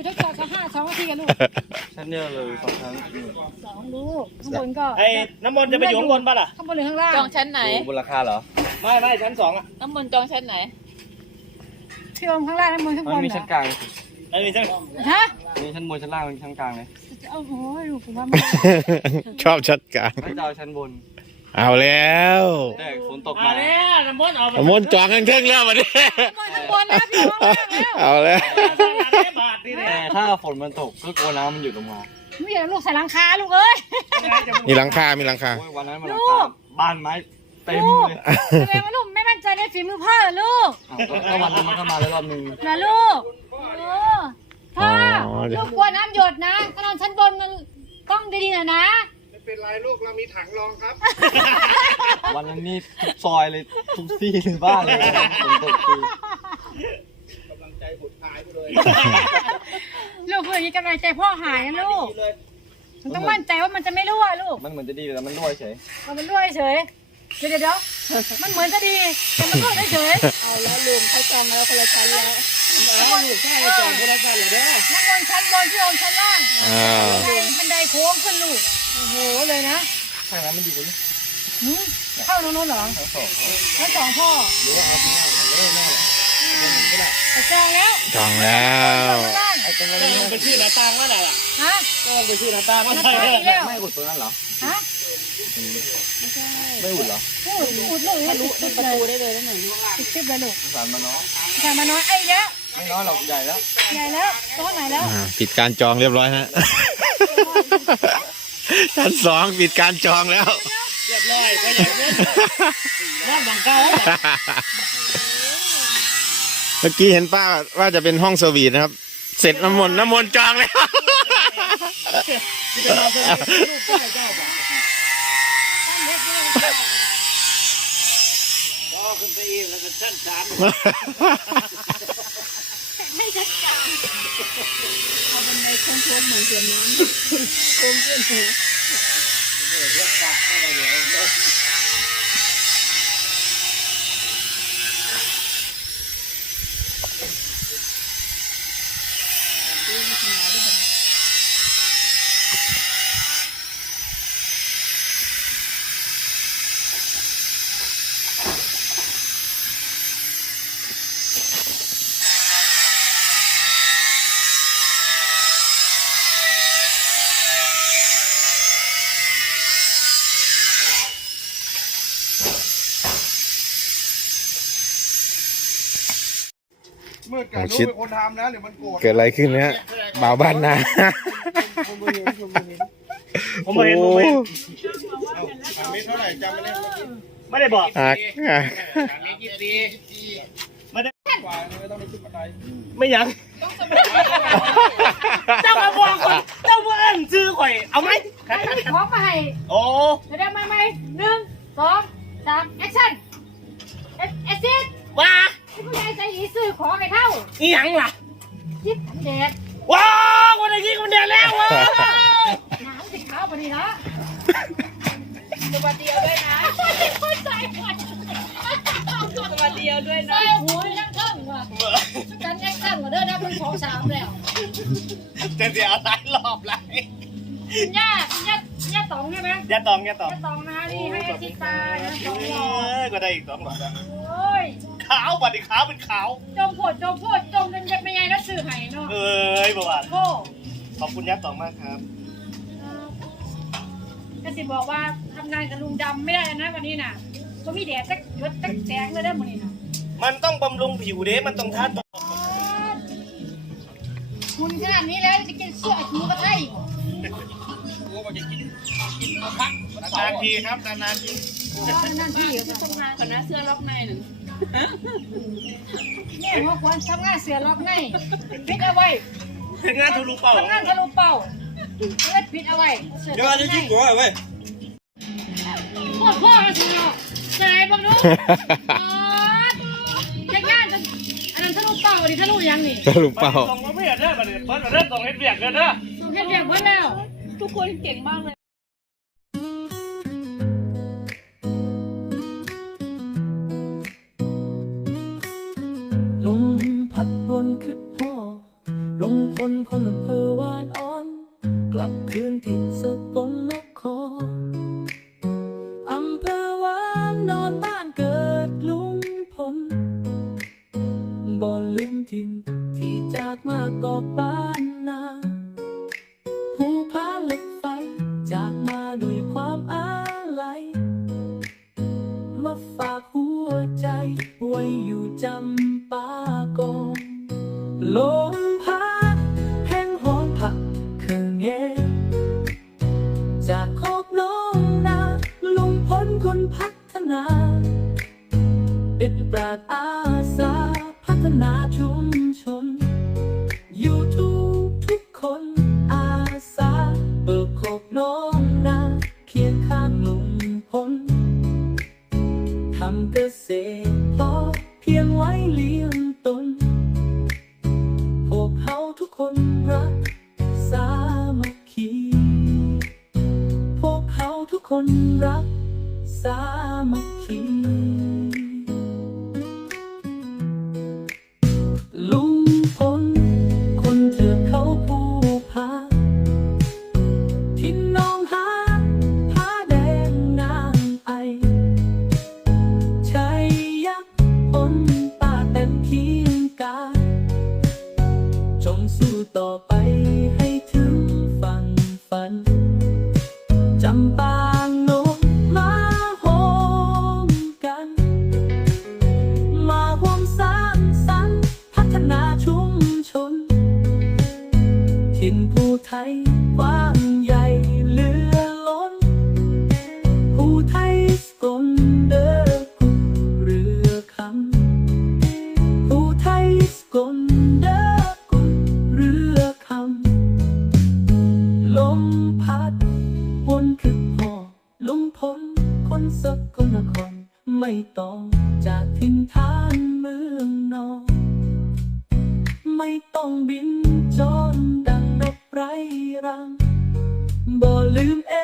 อยู่ทั้งสองกับห้าสองนาทีกันลูกชั้นเดียวเลยสองชั้นสองลูกข้างบนก็ไอ้น้ำมนต์จะไปอยู่ข้างบนป่ะล่ะข้างบนหรือข้างล่างจองชั้นไหนดูบนราคาเหรอ ไม่ไม่ชั้นสองอะน้ำมนต์จองชั้นไหนพี่อมข้างล่างข้างบนข้างบมันนมีเหรชั้อนกลางไอ้นี่ชั้นฮะมีชั้นบนชั้นล่างมีชั้นกลางเลยโอ้โหลูกผมว่าไม่ได้ชอบชัดกลางไม่จะเอาชั้นบน เอาแล้วแต่ฝนตกมามาแล้วน้ำมนต์เอามนต์จองกันเครื่องแล้วมาดิข้างบนนะพี่อมข้างล่างแล้วเอาแล้วบาทนี่แต่ถ้าฝนมันตกก็กลัวน้ำมันหยุดลงมาไม่อยากลูกใส่หลังคาลูกเอ้ย มีหลังคา มีหลังคา โอ้ยวันนั้นมันลูรากคาบ้านไม้เต็มลูกเลยทำไมว่าลูกไม่มั่นใจในฝีมือพ่อเหรอลูกอ้าวก็วันนึงมันก็มาแล้วรอบนึงนะลูกเออพ่ออ๋อลูกกลัวน้ำหยดนะถ้านอนชั้นบนมันต้องดีๆหน่อยนะ วันนั้นนี่ทุกซอยเลยทุกซี่ในบ้านเลยฝนตกคือลูกคืออย่างนี้กำลังใจพ่อหายนะลูกมันต้องมั่นใจว่ามันจะไม่รั่วลูกมันเหมือนจะดีแต่มันรั่วเฉยเอามันรั่วเฉยเดี๋ยวเดี๋ยวเดี๋ยวมันเหมือนจะดีแต่มันรั่วเฉยเอาแล้วลืมเขาจองแล้วคนละชั้นแล้วน้ำมนต์ชั้นบนพี่อมชั้นล่างอ้าวบันไดบันไดโค้งขึ้นลูก โอ้โหเลยนะใช่ไหมมันดีกว่านี้หืมเข้าโน้นๆเหรอทั้งสองชั้นสองพ่อเดี๋ยวเอาที่หน้าเล่นแน่แต่จองแล้วจองแล้วชั้นล่างไอ้ตรงนั้นต้องไม่ไปชื่อหน้าต่างว่าอะไรล่ะฮะต้องไปชื่อหน้าต่างว่ามาอะไรตายอีกแล้วไม่อุดตรงนั้นเหรอฮะไม่อุดเหรอพูดพูดลูกให้ติดปิติ๊ดบประเลตูยได้เลยได้หน่อยติดติ๊บเลยลูกสงสารมันเนาะแต่มาน้อยไอ้เยอะไม่น้อยหรอกใหญ่แล้วใหญ่แล้วตัวไหนแล้วอ่าปิดการจองเรียบร้อยฮะ ชั้นสองปิดการจองแล้ว เรียบร้อยไปอย่างนี้น้ำบังเก้าเมื่อกี้เห็นป้าว่าจะเป็นห้องสวีทนะครับ เสร็จน้ำมนต์น้ำมนต์จองแล้วที่จะมาเป็นลูกเจ้าบ่าวก็ขึ้นไปอีกแล้วก็ชั้นสาม ไม่ชัดเจนเอาบันไดโค้งๆเหมือนเสียน้ำโค้งขึ้นหัวมืดกับโอ้ลูชิดกเป็นคนทำนะเดี๋ยว มันโกรธเกิดอะไรขึ้นเนี่ยบ่าวบ้านนาผมมาเห็นผมมาเห็นเมตรเท่าไหร่จำไม่ได้ไม่ได้บอกอะอะไม่ได้กว่าไม่ต้องไปขึ้นบันไดไม่ยังเจ้ามาบอกคนเจ้ามาเอิ้นซื้อข่อยเอาไหมอันนี้มีของมาให้โอ้เดี๋ยวได้ไหมไหมหนึ่งสองสามแอคชั่นเอสเอสซิสว่าที่ ผู้ใหญ่ใจดีซื้อของให้เท่าอีหยังล่ะคิดสังเกตว้าววันนี้คนเดียวแล้วว้าวหนาวสิขาวพอดีนะสวัสดีด้วยนะคนใจหมดสวัสดีด้วยใส่นะหัวยังเครื่องว่ะกันแอคชั่นมาเด้อนะเพิ่งสองสามแล้วจะเสียตายรอบไรย่าย่าย่าต๋องใช่ไหมอย่าตองอย่าตองย่าต๋องนะนี่ให้อาทิตย์ตานะสองหลอดก็ได้อีกสองหลอดโอ้ยขาวบัดนี้ขาวเป็นขาว จมโพดจมโพดจมเป็นยังไม่ไงนะสื่อไห้เนาะเอ้ยประวัติโอ้ขอบคุณยักษ์ตองมากครับก็สิบอกว่าทำงานกับลุงดำไม่ได้นะวันนี้น่ะก็มีแดดสักยศสักแสงเลยได้อมื้อนี้น่ะมันต้องบำรุงผิวเด้ มันต้องทาตัวคุณขนาดนี้แล้วจะกินเสื้อหมูกระทะอีกนานทีครับนานที นั่นที่อยู่ทำงานก่อนนะเสื้อล็อกในหนึ่งเนี่ยหัวควรทำงานเสือล็อกไงปิดเอาไว้ถึงานทุลุเป่าทำงานทะลุเป่าเล็ดปิดเอาไว้เดี๋ยวจะยิงหัวเว้พ่อพ่อสิเนาะใจบังดูอ๋อยังงานอันนั้นทะลุเป่าดิทะลุยังนี่สรุเปล่าตรงก็ไม่เห็นเด้อบัดนี้เพิ่นเริ่มตรงเฮ็ดเบียกเด้อเด้อต้องเฮ็ดเรียบหมดแล้ว ทุกคนเก่งมากเลย นาติดแบบอาสาพัฒนาชุมชนอยู่ทุกทุกคนอาสาเบิกคบน้องนาเคียงข้างลุงพลทำเกษตรพอเพียงไว้เลี้ยงตน 小白。 ต้องบินจนดังนกไร้รังบ่ลืมเอ